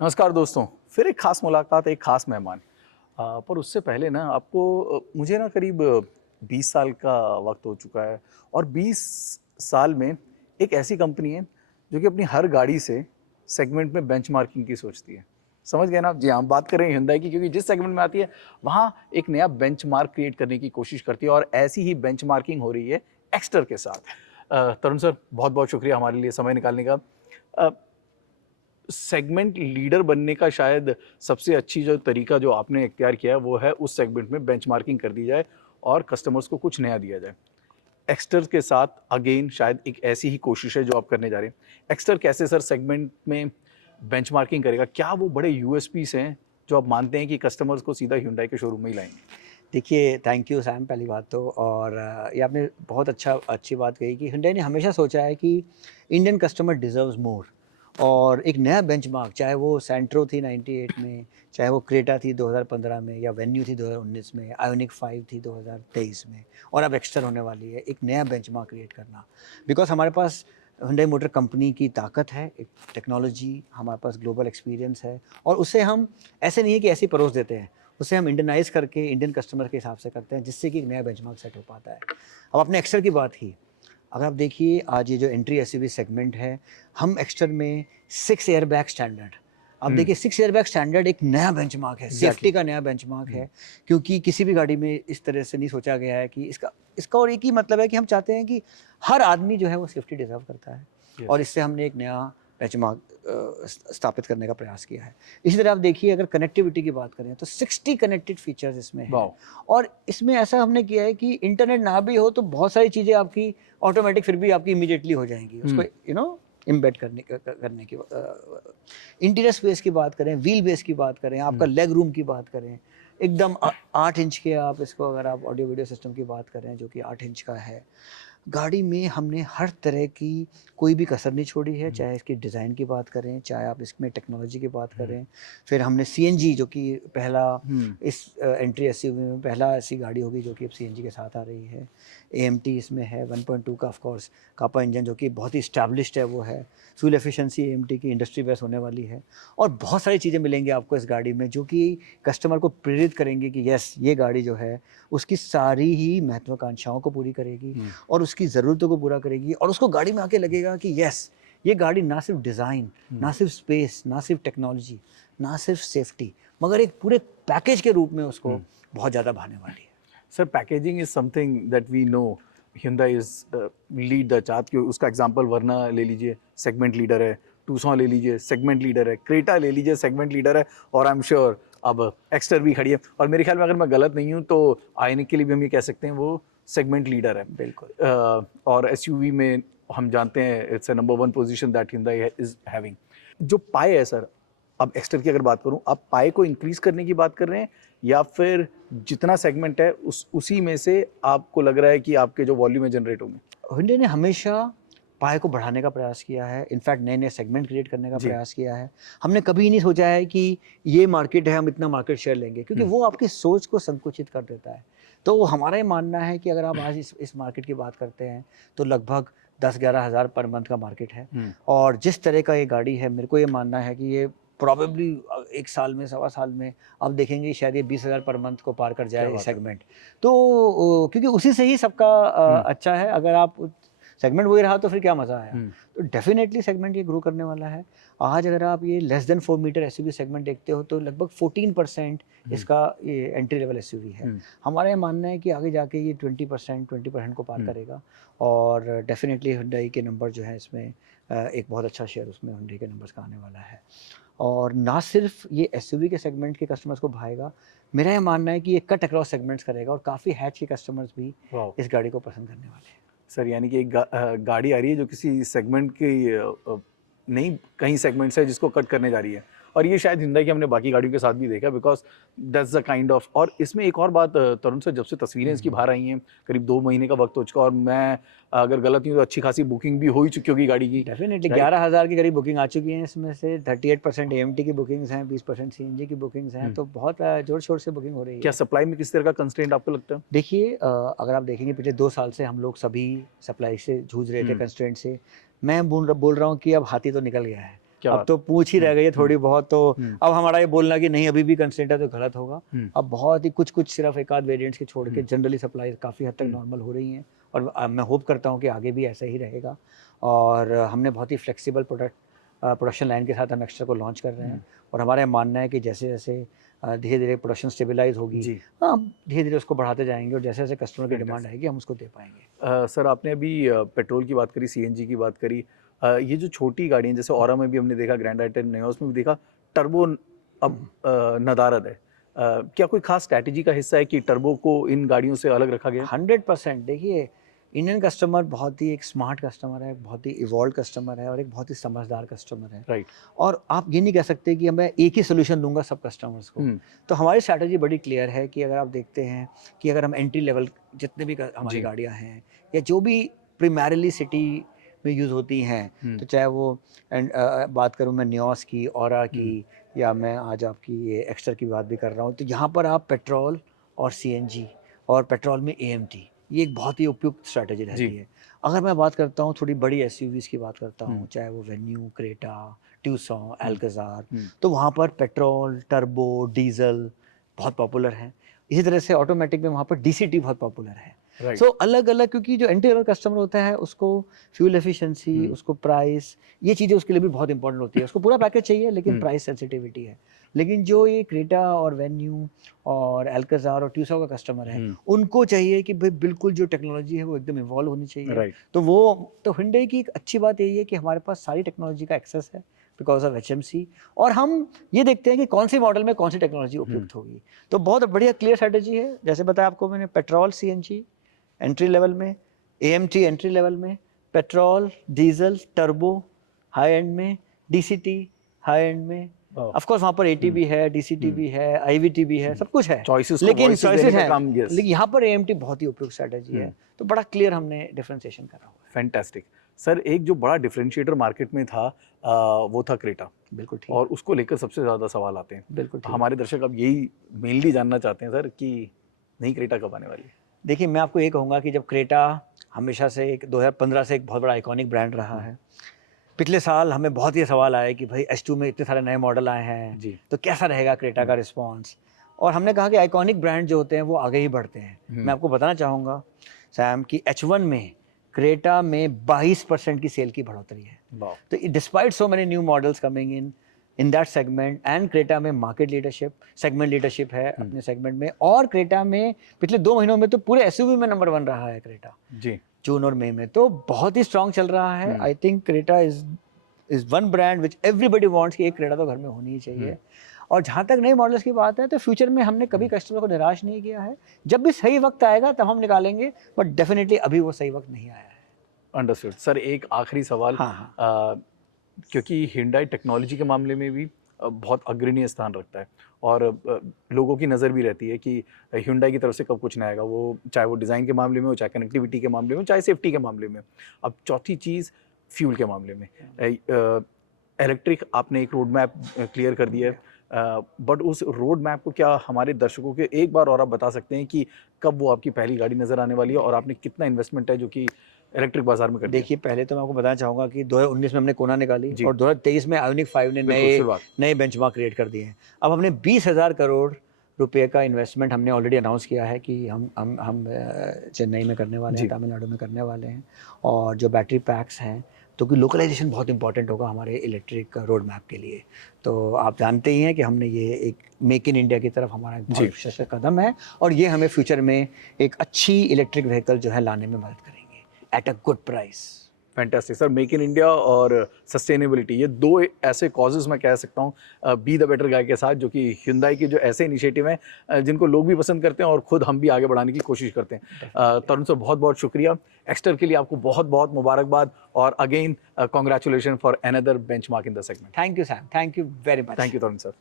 नमस्कार दोस्तों, फिर एक खास मुलाकात, एक खास मेहमान। पर उससे पहले ना आपको मुझे ना करीब 20 साल का वक्त हो चुका है और 20 साल में एक ऐसी कंपनी है जो कि अपनी हर गाड़ी से सेगमेंट में बेंचमार्किंग की सोचती है। समझ गए ना आप? जी हाँ, हम बात कर रहे हैं hyundai की, क्योंकि जिस सेगमेंट में आती है वहाँ एक नया बेंचमार्क क्रिएट करने की कोशिश करती है और ऐसी ही बेंचमार्किंग हो रही है एक्स्टर के साथ। तरुण सर, बहुत-बहुत शुक्रिया हमारे लिए समय निकालने का। अ, सेगमेंट लीडर बनने का शायद सबसे अच्छी जो तरीका जो आपने इख्तियार किया है वो है उस सेगमेंट में बेंचमार्किंग कर दी जाए और कस्टमर्स को कुछ नया दिया जाए। एक्स्टर के साथ अगेन शायद एक ऐसी ही कोशिश है जो आप करने जा रहे हैं। एक्स्टर कैसे सर सेगमेंट में बेंचमार्किंग करेगा? क्या वो बड़े यूएसपीज़ हैं जो आप मानते हैं कि कस्टमर्स को सीधा Hyundai के शोरूम में ही लाएँगे? देखिए, थैंक यू सैम पहली बात तो और ये आपने बहुत अच्छी बात कही कि Hyundai ने हमेशा सोचा है कि इंडियन कस्टमर डिज़र्व्स मोर और एक नया बेंचमार्क चाहे वो सैंट्रो थी 98 में, चाहे वो क्रेटा थी 2015 में या वेन्यू थी 2019 में, आयोनिक 5 थी 2023 में और अब एक्स्टर होने वाली है, एक नया बेंचमार्क क्रिएट करना। बिकॉज़ हमारे पास Hyundai मोटर कंपनी की ताकत है, एक टेक्नोलॉजी, हमारे पास ग्लोबल एक्सपीरियंस है और उसे हम ऐसे नहीं है कि ऐसे ही परोस देते हैं। उसे हम इंडियनाइज़ करके इंडियन कस्टमर के हिसाब से करते हैं जिससे कि एक नया बेंचमार्क सेट हो पाता है। अब आपने एक्स्टर की बात की, अगर आप देखिए आज ये जो एंट्री एसयूवी सेगमेंट है, हम एक्स्टर में 6 एयरबैग स्टैंडर्ड अब हुँ, देखिए 6 एयरबैग स्टैंडर्ड एक नया बेंचमार्क है, एग्ज़ैक्टली। सेफ्टी का नया बेंचमार्क हुँ, है, क्योंकि किसी भी गाड़ी में इस तरह से नहीं सोचा गया है कि इसका इसका और एक ही मतलब है कि हम चाहते हैं कि हर आदमी जो है वो सेफ्टी डिज़र्व करता है और यस। इससे हमने एक नया बेंचमार्क स्थापित करने का प्रयास किया है। इसी तरह आप देखिए अगर कनेक्टिविटी की बात करें तो 60 कनेक्टेड फीचर्स इसमें हैं वॉव! और इसमें ऐसा हमने किया है कि इंटरनेट ना भी हो तो बहुत सारी चीज़ें आपकी ऑटोमेटिक फिर भी आपकी इमीडिएटली हो जाएँगी। उसको हुँ, एम्बेड करने की इंटीरियर स्पेस की बात करें, व्हील बेस की बात करें, आपका हुँ, लेग रूम की बात करें, एकदम 8 इंच के आप इसको अगर आप ऑडियो वीडियो सिस्टम की बात करें जो कि 8 इंच का है। गाड़ी में हमने हर तरह की कोई भी कसर नहीं छोड़ी है, हुँ, चाहे इसकी डिज़ाइन की बात करें, चाहे आप इसमें टेक्नोलॉजी की बात हुँ, करें। फिर हमने सीएनजी जो कि पहला हुँ, इस एंट्री एसयूवी में पहला ऐसी गाड़ी होगी जो कि अब सीएनजी के साथ आ रही है। एएमटी इसमें है 1.2 का ऑफ कोर्स कापा इंजन जो कि बहुत ही एस्टैब्लिश्ड है वो है। फ्यूल एफिशिएंसी एएमटी की इंडस्ट्री बेस्ट होने वाली है और बहुत सारी चीज़ें मिलेंगी आपको इस गाड़ी में जो कि कस्टमर को प्रेरित करेंगे कि यस ये गाड़ी जो है उसकी सारी ही महत्वाकांक्षाओं को पूरी करेगी हुँ, और उसकी ज़रूरतों को पूरा करेगी और उसको गाड़ी में आके लगेगा कि यस ये गाड़ी ना सिर्फ डिज़ाइन, हुँ, ना सिर्फ स्पेस, ना सिर्फ टेक्नोलॉजी, ना सिर्फ सेफ्टी मगर एक पूरे पैकेज के रूप में उसको हुँ। बहुत ज़्यादा भाने वाली है। Sir packaging is something that we know Hyundai is lead the chart कि उसका एग्जांपल वरना ले लीजिए सेगमेंट लीडर है, टूसॉन ले लीजिए सेगमेंट लीडर है, क्रेटा ले लीजिए सेगमेंट लीडर है और आई एम श्योर अब एक्स्टर भी खड़ी है और मेरे ख्याल में अगर मैं गलत नहीं हूँ तो आयनिक के लिए भी हम ये कह सकते हैं वो सेगमेंट लीडर है। बिल्कुल। और एसयूवी में हम जानते हैं it's a number one position that Hyundai is having. जो पाए है सर, अब एक्स्टर की अगर बात करूँ, आप पाए को इंक्रीज करने की बात कर रहे हैं या फिर जितना सेगमेंट है उसी में से आपको लग रहा है कि आपके जो वॉल्यूम है जनरेट होंगे? हुंडई ने हमेशा पाए को बढ़ाने का प्रयास किया है, इनफैक्ट नए-नए सेगमेंट क्रिएट करने का जी। प्रयास किया है। हमने कभी नहीं सोचा है कि ये मार्केट है, हम इतना मार्केट शेयर लेंगे क्योंकि हुँ, वो आपकी सोच को संकुचित कर देता है। तो हमारा ये मानना है कि अगर आप आज इस मार्केट की बात करते हैं, तो लगभग 10-11 हज़ार पर मंथ का मार्केट है हुँ, और और जिस तरह का ये गाड़ी है, मेरे को ये मानना है कि ये प्रोबेबली 1 साल में, सवा साल में आप देखेंगे शायद ये 20,000 पर मंथ को पार कर क्या जाए ये बात है! सेगमेंट। तो क्योंकि उसी से ही सबका हुँ, अच्छा है, अगर आप सेगमेंट वही रहा तो फिर क्या मज़ा आया? हुँ, तो डेफ़िनेटली सेगमेंट ये ग्रो करने वाला है। आज अगर आप ये less than 4 metre SUV segment देखते हो तो लगभग 14% हुँ, इसका ये एंट्री लेवल एसयूवी है। हुँ, हमारा ये मानना है कि आगे जाके ये 20% को पार हुँ, करेगा और डेफ़िनेटली हुंडई के नंबर जो हैं इसमें एक बहुत अच्छा शेयर उसमें हुंडई के नंबर्स का आने वाला है। और ना सिर्फ़ ये एसयूवी के सेगमेंट के कस्टमर्स को भाएगा, मेरा ये मानना है कि ये कट अक्रॉस सेगमेंट्स करेगा और काफ़ी हैच के कस्टमर्स भी वॉव! इस गाड़ी को पसंद करने वाले हैं। सर यानी कि एक गाड़ी आ रही है जो किसी सेगमेंट की नहीं कई सेगमेंट्स है जिसको कट करने जा रही है और ये शायद Hyundai की हमने बाकी गाड़ियों के साथ भी देखा because that's the kind of और इसमें एक और बात तरुण सर जब से तस्वीरें हुँ, इसकी हुँ। बाहर आई हैं, करीब 2 महीने का वक़्त हो चुका और मैं अगर गलत नहीं हूँ तो अच्छी खासी बुकिंग भी हो ही चुकी होगी गाड़ी की, डेफ़िनिटली राइट? 11,000 के करीब बुकिंग आ चुकी हैं, इसमें से 38% एएमटी की बुकिंग्स हैं, 20% सीएनजी की बुकिंग्स हैं, हुँ। तो बहुत ज़ोर-शोर से बुकिंग हो रही क्या है। सप्लाई में किस तरह का कंस्ट्रेंट आपको लगता है? देखिए अगर आप देखेंगे पिछले 2 साल से हम लोग सभी सप्लाई से जूझ रहे थे, हुँ, कंस्ट्रेंट से। मैं बोल रहा हूँ कि अब हाथी तो निकल गया है। क्या अब बात। तो पूछ ही रह गई है थोड़ी बहुत, तो हम्म। अब हमारा ये बोलना कि नहीं अभी भी कंस्ट्रेंट है तो गलत होगा। हम्म। अब बहुत ही कुछ सिर्फ एक आध वेरिएंट्स के छोड़ के जनरली सप्लाई काफ़ी हद तक हम्म। नॉर्मल हो रही हैं, और मैं होप करता हूँ कि आगे भी ऐसा ही रहेगा। और हमने बहुत ही फ्लेक्सिबल प्रोडक्शन लाइन के साथ हम एक्स्ट्रा को लॉन्च कर रहे हैं, और हमारा ये मानना है कि जैसे जैसे धीरे धीरे प्रोडक्शन स्टेबलाइज होगी, जी। हाँ धीरे धीरे उसको बढ़ाते जाएंगे, और जैसे जैसे कस्टमर की Fantastic. डिमांड आएगी हम उसको दे पाएंगे। सर आपने अभी पेट्रोल की बात करी, सीएनजी की बात करी, ये जो छोटी गाड़ियाँ जैसे ऑरा में भी हमने देखा, ग्रैंड आइटन नियोस में भी देखा, टर्बो अब नदारद है। क्या कोई खास स्ट्रैटेजी का हिस्सा है कि टर्बो को इन गाड़ियों से अलग रखा गया? 100%। देखिए इंडियन कस्टमर बहुत ही एक स्मार्ट कस्टमर है, बहुत ही इवॉल्व कस्टमर है, और एक बहुत ही समझदार कस्टमर है। राइट। और आप ये नहीं कह सकते कि मैं एक ही सोल्यूशन दूंगा सब कस्टमर्स को। तो हमारी स्ट्रैटेजी बड़ी क्लियर है कि अगर आप देखते हैं कि अगर हम एंट्री लेवल जितने भी हमारी जी। गाड़ियां हैं, या जो भी प्राइमरीली सिटी में यूज़ होती हैं, तो चाहे वो बात करूं मैं नियोस की, ऑरा की, या मैं आज आपकी ये एक्स्टर की बात भी कर रहा हूँ, तो यहाँ पर आप पेट्रोल और सीएनजी, और पेट्रोल में एएमटी, ये एक बहुत ही उपयुक्त स्ट्रैटेजी रहती है। अगर मैं बात करता हूँ थोड़ी बड़ी एसयूवीज़ की बात करता हूँ, चाहे वो वेन्यू, क्रेटा, ट्यूसॉन, एल्काजार, तो वहाँ पर पेट्रोल, टर्बो, डीजल बहुत पॉपुलर है। इसी तरह से ऑटोमेटिक में वहाँ पर डीसीटी बहुत पॉपुलर है। राइट। सो अलग अलग, क्योंकि जो एंट्री लेवल कस्टमर होता है उसको फ्यूल एफिशिएंसी, उसको प्राइस, ये चीज़ें उसके लिए भी बहुत इंपॉर्टेंट होती है। उसको पूरा पैकेज चाहिए लेकिन प्राइस सेंसिटिविटी है। लेकिन जो ये क्रेटा और वेन्यू और एल्काजार और ट्यूसॉन का कस्टमर है, उनको चाहिए कि भाई बिल्कुल जो टेक्नोलॉजी है वो एकदम इवॉल्व होनी चाहिए। राइट। तो Hyundai की एक अच्छी बात यही है कि हमारे पास सारी टेक्नोलॉजी का एक्सेस है बिकॉज ऑफ HMC, और हम ये देखते हैं कि कौन सी मॉडल में कौन सी टेक्नोलॉजी उपयुक्त होगी। तो बहुत बढ़िया क्लियर स्ट्रेटेजी है। जैसे बताया आपको मैंने, पेट्रोल सीएनजी एंट्री लेवल में, एएमटी एंट्री लेवल में, petrol, diesel, turbo high and में, डीसीटी हाई एंड में, ऑफ कोर्स वहाँ पर एटी भी है, डीसीटी भी है, आईवीटी भी है, सब कुछ है, Choices को लेकिन voices चॉइसेस देने का हैं। काम, yes. लेकिन यहाँ पर एएमटी बहुत ही उपयुक्त स्ट्रेटेजी है, तो बड़ा क्लियर हमने डिफरेंशिएशन करा हुआ है। Fantastic sir. एक जो बड़ा डिफरेंशिएटर मार्केट में था वो था क्रेटा, बिल्कुल ठीक, और उसको लेकर सबसे ज़्यादा सवाल आते हैं। बिल्कुल ठीक। हमारे दर्शक अब यही मेनली जानना चाहते हैं सर कि नई क्रेटा कब आने वाली है? देखिए मैं आपको ये कहूँगा कि जब क्रेटा हमेशा से एक 2015 से एक बहुत बड़ा आइकॉनिक ब्रांड रहा है, पिछले साल हमें बहुत ही सवाल आए कि भाई H2 में इतने सारे नए मॉडल आए हैं जी। तो कैसा रहेगा क्रेटा का रिस्पांस, और हमने कहा कि आइकॉनिक ब्रांड जो होते हैं वो आगे ही बढ़ते हैं। मैं आपको बताना चाहूँगा सैम कि H1 में क्रेटा में 22% की सेल की बढ़ोतरी है। तो despite so many new models coming in that segment, and Creta में मार्केट लीडरशिप, सेगमेंट लीडरशिप है अपने सेगमेंट में, और क्रेटा में पिछले 2 महीनों में तो पूरे एसयूवी में नंबर 1 रहा है क्रेटा जी। जून और मई में, तो बहुत ही स्ट्रॉन्ग चल रहा है। I think Creta is one brand which everybody wants कि एक क्रेटा तो घर में होनी ही चाहिए। और जहाँ तक नए मॉडल्स की बात है तो फ्यूचर में हमने कभी कस्टमर को निराश नहीं किया है। जब भी सही वक्त आएगा तब हम निकालेंगे, बट डेफिनेटली अभी वो सही वक्त नहीं आया है। Understood sir. एक आखिरी सवाल, हाँ। क्योंकि Hyundai टेक्नोलॉजी के मामले में भी बहुत अग्रणीय स्थान रखता है, और लोगों की नज़र भी रहती है कि Hyundai की तरफ से कब कुछ नया आएगा, वो चाहे वो डिज़ाइन के मामले में हो, चाहे कनेक्टिविटी के मामले में हो, चाहे सेफ्टी के मामले में। अब चौथी चीज़ फ्यूल के मामले में, इलेक्ट्रिक आपने एक रोड मैप क्लियर कर दिया है, बट उस रोड मैप को क्या हमारे दर्शकों के एक बार और आप बता सकते हैं कि कब वो आपकी पहली गाड़ी नज़र आने वाली है, और आपने कितना इन्वेस्टमेंट है जो कि इलेक्ट्रिक बाजार में कर दिया? देखिए पहले तो मैं आपको बताना चाहूँगा कि 2019 में हमने कोना निकाली, और 2023 में आयोनिक 5 ने नए बेंचमार्क क्रिएट कर दिए हैं। अब हमने 20,000 करोड़ रुपए का इन्वेस्टमेंट हमने ऑलरेडी अनाउंस किया है कि हम चेन्नई में करने वाले हैं, तमिलनाडु में करने वाले हैं, और जो बैटरी पैक्स हैं, तो कि लोकलाइजेशन बहुत इंपॉर्टेंट होगा हमारे इलेक्ट्रिक रोड मैप के लिए। तो आप जानते ही हैं कि हमने ये एक मेक इन इंडिया की तरफ हमारा बहुत सशक्त कदम है, और ये हमें फ्यूचर में एक अच्छी इलेक्ट्रिक व्हीकल जो है लाने में मदद करेंगे at a good price. Fantastic sir. Make in India और सस्टेनेबिलिटी, ये दो ऐसे कॉजेज़ मैं कह सकता हूँ बी द बेटर गाय के साथ, जो कि Hyundai के जो ऐसे इनिशिएटिव हैं जिनको लोग भी पसंद करते हैं और खुद हम भी आगे बढ़ाने की कोशिश करते हैं। तरुण सर बहुत बहुत शुक्रिया। एक्स्टर के लिए आपको बहुत बहुत मुबारकबाद, और again congratulation for another benchmark in the segment. Thank you Sam, thank you very much. Thank you Tarun sir.